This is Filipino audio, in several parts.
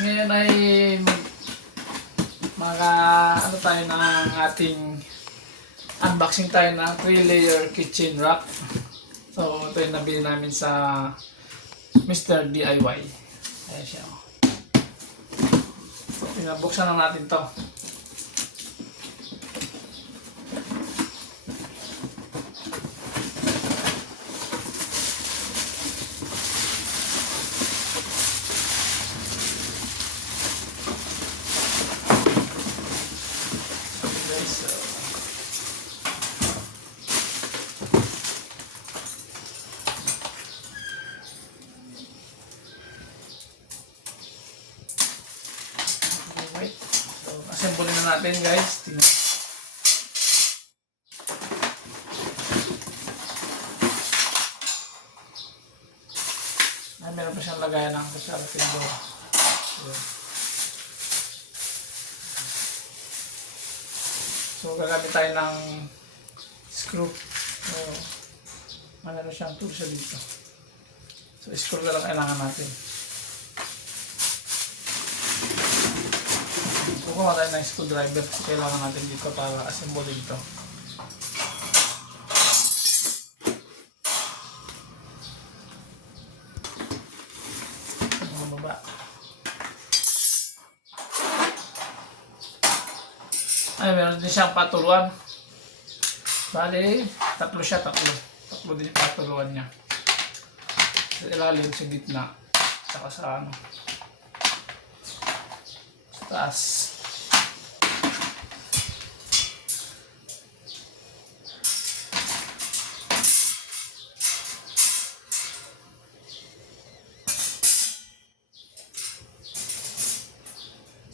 Ngayon ay mga ano tayo ng ating unboxing tayo ng 3-layer kitchen rack. So ito yung nabili namin sa Mr. DIY. Ayan siya. Pinabuksan na natin to. So, assemble na natin guys. Tingnan. Ay, meron pa siyang lagayan ng sharping board. So, gagamit tayo ng screw. So, ano siyang tool siya dito. So, screw na lang kailangan natin. Kukuha tayo ng screwdriver kasi kailangan natin dito para assemble dito. Bumaba. Ay, meron din siyang patuluan. Bali, tatlo siya, tatlo. Tatlo din yung patuluan niya. Sa ilalim, sa gitna. Saka sa ano. Sa taas.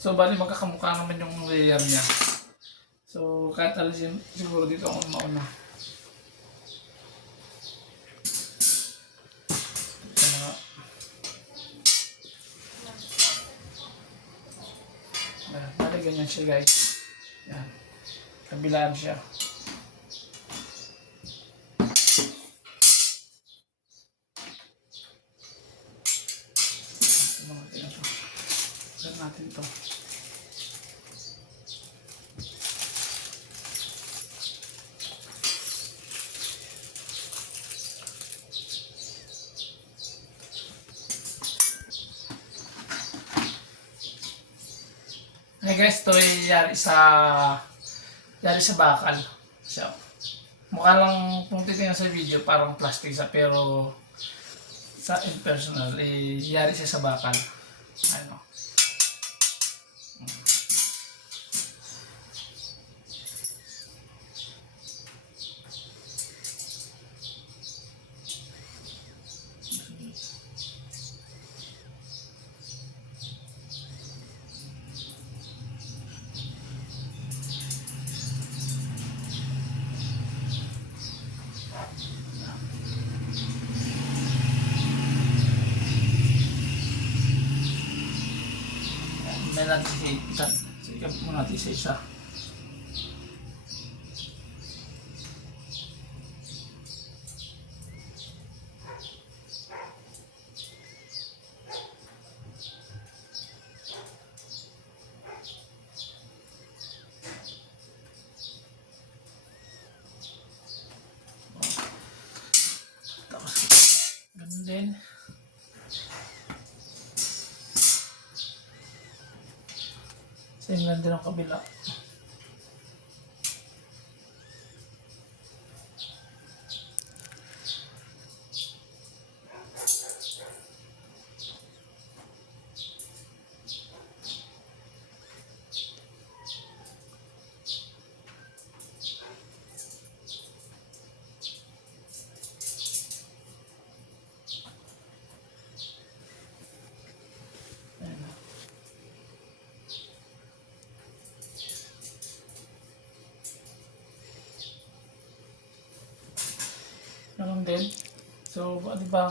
So, bali magkakamukha naman yung layer niya. So, kahit alisin, siguro dito ako mauna. Bali, ganyan siya guys. Yan. Kabilaan siya. Saan natin ito? Hey guys, ito ay yari sa bakal. So, mukha lang kung titingnan sa video parang plastic siya pero sa impersonal yari siya sa bakal. Ano? May natin si isa. Sige mo natin sa isa. Tapos ganun din. Same lang din ang kabila. Ganun din. So, di ba?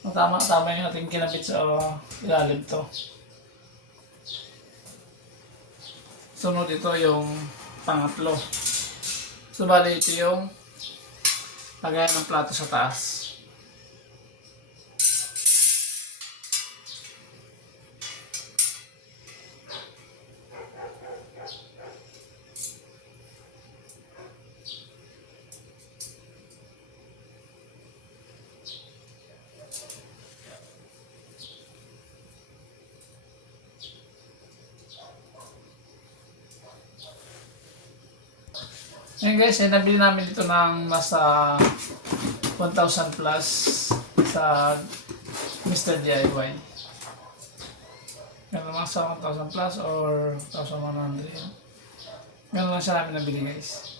Tama yung ating kinabit sa ilalim to. Sunod ito yung pangatlo. So, bali ito yung lagayan ng plato sa taas. Ngayon guys, nabili namin dito ng nasa 1,000 plus sa Mr. DIY. Ganun lang sa 1,000 plus or 1,100. Ganun lang siya namin nabili guys.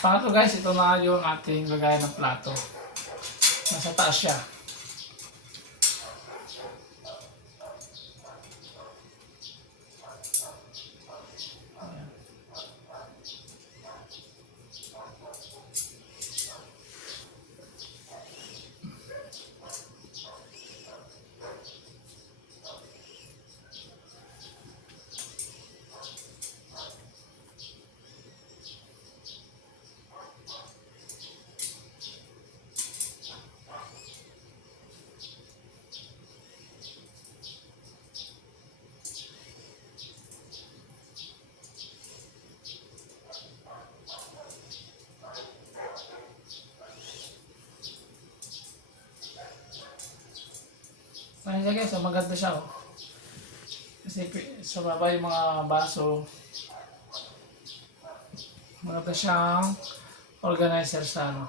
Pangatlo guys, ito na yung ating lagay ng plato. Nasa taas siya. Ayun siya guys, maganda siya oh. Kasi sa baba yung mga baso, maganda siyang organizer sa ano,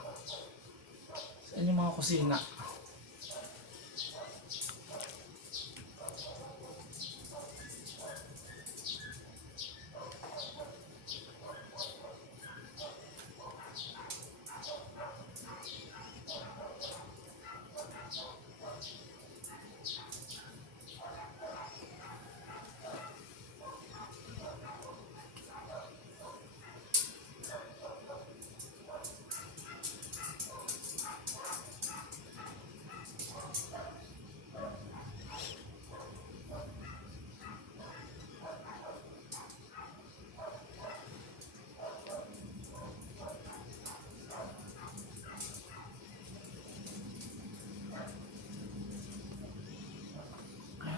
sa inyong mga kusina.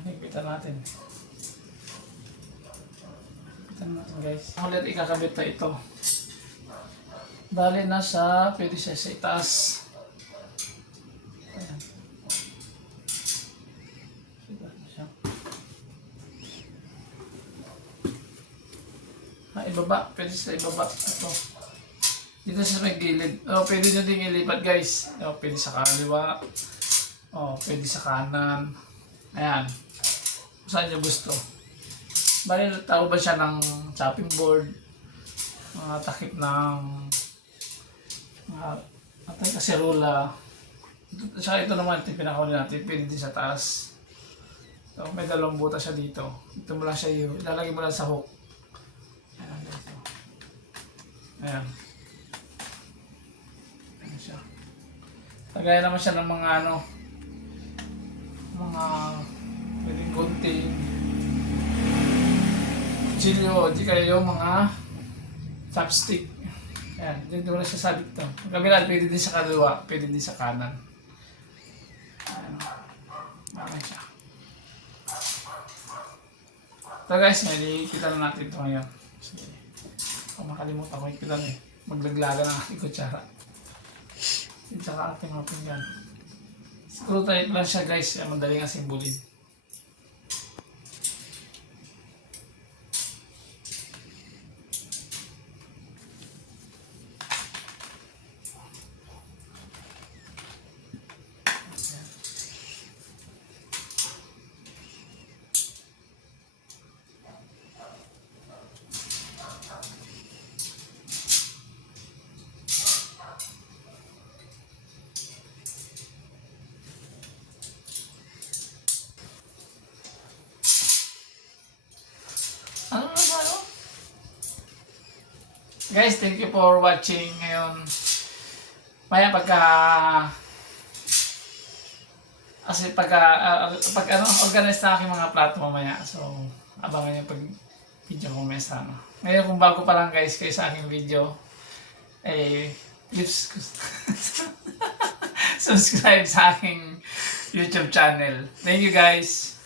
Higpitan natin. Higpitan natin guys. Ulit ikakabit na ito. Bali na sa, pwede siya sa itaas. Ayan. Ibaba. Pwede sa ibaba. Ito. Dito sa may gilid. Pwede nyo din ilipat guys. Pwede sa kaliwa. Pwede sa kanan. Ayan. Kung saan nyo gusto. Bali, tawag ba siya ng chopping board, mga takip ng kaserola. Saka ito naman, ito pinakahuli natin, pwede din sa taas. So, may dalawang butas siya dito. Ito mo lang siya yun. Ilalagay mo lang sa hook. Ayan. Ayan. Ayan siya. Tagay naman siya ng mga mga pwedeng gunting, kutsilyo, di kayo mga chopstick. Ayan, dito mo na siya sabit to. Ang kabila, pwede din sa kaliwa, pwede din sa kanan. Ayan. Ayan siya. So guys, may kita na natin ito ngayon. Sige. Kung makalimutan ko, kita na maglaglaga ng ating kutsara. At saka ating mga pinggan. Screw tight lang siya guys, madaling asimbulin. Guys, thank you for watching ngayon. Maya organize na aking mga plato mamaya. So, abangan yung pag video ko mesa. Ngayon kung bago pa lang guys kayo sa aking video, please subscribe sa aking YouTube channel. Thank you guys.